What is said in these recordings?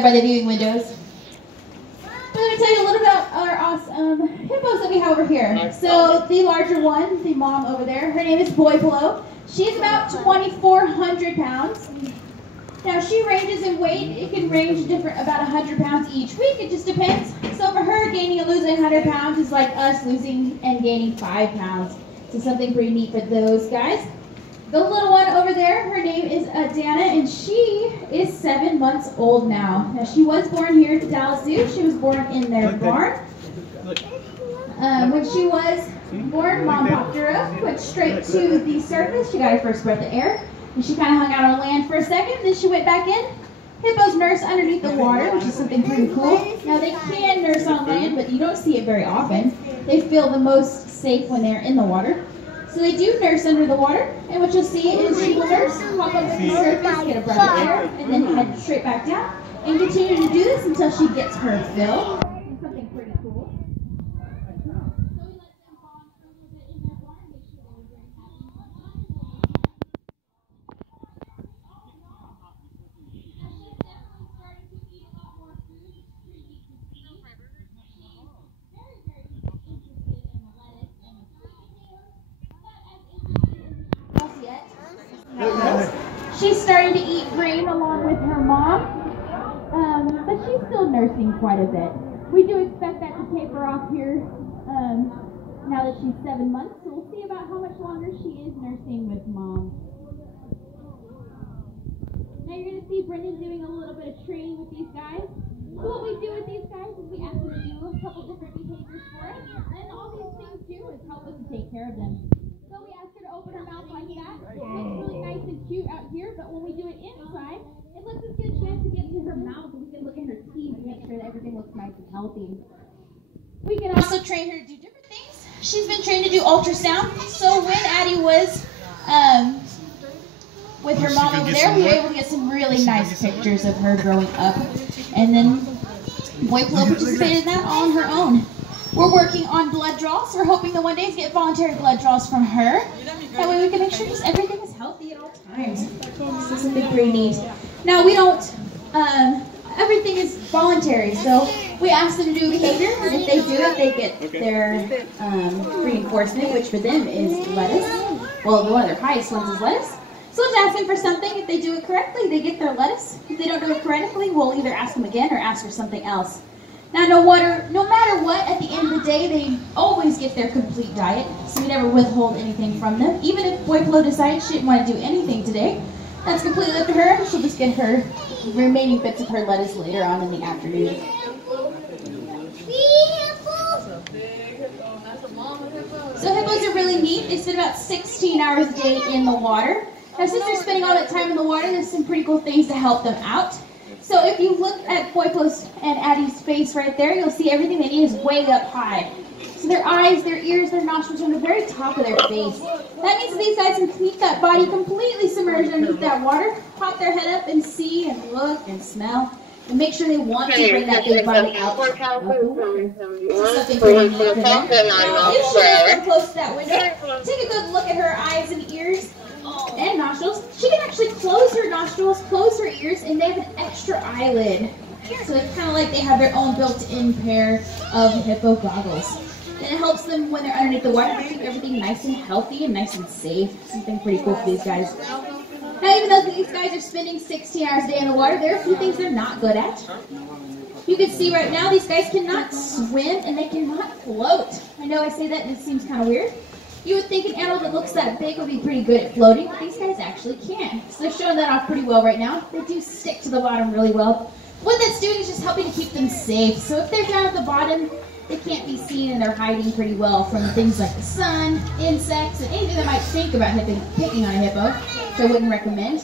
by the viewing windows. But let me tell you a little about our awesome hippos that we have over here. So the larger one, the mom over there, her name is Boy-Plo. She's about 2,400 pounds. Now she ranges in weight. It can range different, about 100 pounds each week. It just depends. So for her, gaining and losing 100 pounds is like us losing and gaining 5 pounds. So something pretty neat for those guys. The little one over there, her name is Dana, and she is 7 months old now. Now she was born here at the Dallas Zoo. She was born in their barn. When she was born, Mom popped her up, went straight to the surface. She got her first breath of air, and she kind of hung out on land for a second. Then she went back in. Hippos nurse underneath the water, which is something pretty cool. Now they can nurse on land, but you don't see it very often. They feel the most safe when they're in the water. So they do nurse under the water, and what you'll see is she will nurse, hop up to the surface, get a breath of air, and then head straight back down, and continue to do this until she gets her fill. And something pretty cool. She's starting to eat grain along with her mom, but she's still nursing quite a bit. We do expect that to taper off here now that she's 7 months, so we'll see about how much longer she is nursing with mom. Now you're going to see Brendan doing a little bit of training with these guys. So what we do with these guys is we ask them to do a couple different behaviors for us, and all these things do is help us to take care of them. So we ask her to open her mouth like that. It looks really nice and cute out here, but when we do it inside, it lets us get a chance to get to her mouth, and we can look at her teeth and make sure that everything looks nice and healthy. We can also train her to do different things. She's been trained to do ultrasound. So when Addie was with her mom over there, we were able to get some really nice pictures of her growing up. And then Boy-Plo participated in that all on her own. We're working on blood draws. We're hoping that one day to get voluntary blood draws from her. That way we can make sure just everything is healthy at all times. So something pretty neat. Now we don't, everything is voluntary. So we ask them to do behavior, and if they do it, they get their reinforcement, which for them is lettuce. Well, one of their highest ones is lettuce. So let's ask them for something. If they do it correctly, they get their lettuce. If they don't do it correctly, we'll either ask them again or ask for something else. Now, no matter what, at the end of the day, they always get their complete diet, so we never withhold anything from them. Even if Boy-Plo decides she didn't want to do anything today, that's completely up to her. She'll just get her remaining bits of her lettuce later on in the afternoon. So hippos are really neat. They spend about 16 hours a day in the water. Now, since they're spending all that time in the water, there's some pretty cool things to help them out. So if you look at Boy-Plo's and Addie's face right there, you'll see everything they need is way up high. So their eyes, their ears, their nostrils are on the very top of their face. That means that these guys can keep that body completely submerged underneath that water, pop their head up and see and look and smell, and make sure they want to bring that big body out. So something pretty neat for them. Now, if she goes close to that window, take a good look at her eyes and ears and nostrils. She can actually close her nostrils, close her ears, and they have an extra eyelid. So it's kind of like they have their own built-in pair of hippo goggles. And it helps them when they're underneath the water to keep everything nice and healthy and nice and safe. Something pretty cool for these guys. Now, even though these guys are spending 16 hours a day in the water, there are a few things they're not good at. You can see right now these guys cannot swim and they cannot float. I know I say that and it seems kind of weird. You would think an animal that looks that big would be pretty good at floating, but these guys actually can. So they're showing that off pretty well right now. They do stick to the bottom really well. What that's doing is just helping to keep them safe. So if they're down at the bottom, they can't be seen and they're hiding pretty well from things like the sun, insects, and anything that might think about picking on a hippo. So I wouldn't recommend.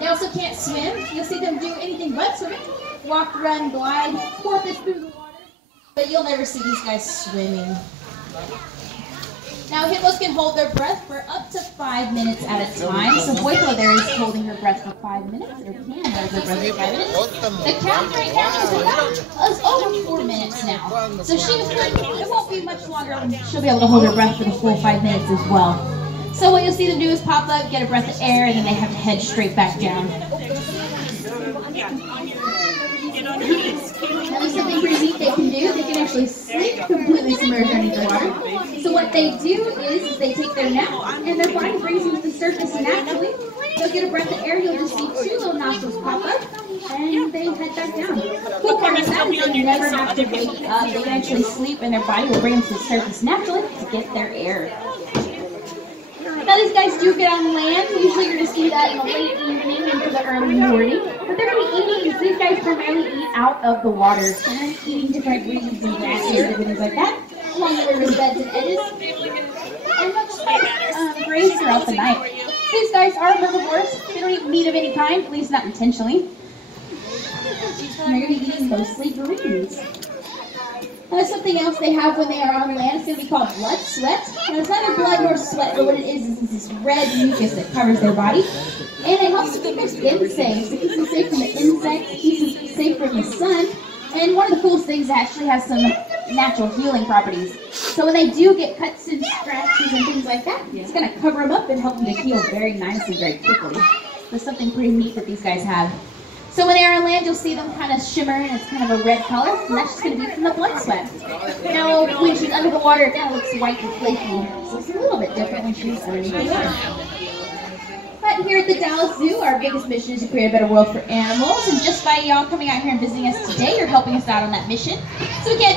They also can't swim. You'll see them do anything but swimming. Walk, run, glide, porpoise through the water. But you'll never see these guys swimming. Now, hippos can hold their breath for up to 5 minutes at a time. So Boy-Plo there is holding her breath for 5 minutes, or can hold her breath for 5 minutes. The count right now is over 4 minutes now. So it won't be much longer when she'll be able to hold her breath for the full 5 minutes as well. So what you'll see them do is pop up, get a breath of air, and then they have to head straight back down. Now there's something pretty neat they can do. They can actually sleep completely submerged underneath the water. So what they do is they take their nap and their body brings them to the surface naturally. They'll get a breath of air. You'll just see two little nostrils pop up and they head back down. Cool part of that is they never have to wake up. They can actually sleep and their body will bring them to the surface naturally to get their air. Now these guys do get on land. Usually you're going to see that in the late evening into the early morning. But they're going to be eating, these guys primarily eat out of the water. So they're eating different reeds and grasses and things like that, along the river's beds and edges. And they'll just graze throughout the night. These guys are herbivores. They don't eat meat of any kind, at least not intentionally. And they're going to be eating mostly greens. Something else they have when they are on land is going to be called blood sweat. Now it's neither blood nor sweat, but what it is this red mucus that covers their body. And it helps to keep their skin safe. So it keeps them safe from the insects, it keeps them safe from the sun. And one of the coolest things, it actually has some natural healing properties. So when they do get cuts and scratches and things like that, it's going to cover them up and help them to heal very nicely, very quickly. So something pretty neat that these guys have. So when they're on land, you'll see them kind of shimmer, and it's kind of a red color, and that's just going to be from the blood sweat. Now, when she's under the water, it kind of looks white and flaky, so it's a little bit different when she's underneath the water. But here at the Dallas Zoo, our biggest mission is to create a better world for animals, and just by y'all coming out here and visiting us today, you're helping us out on that mission. So again,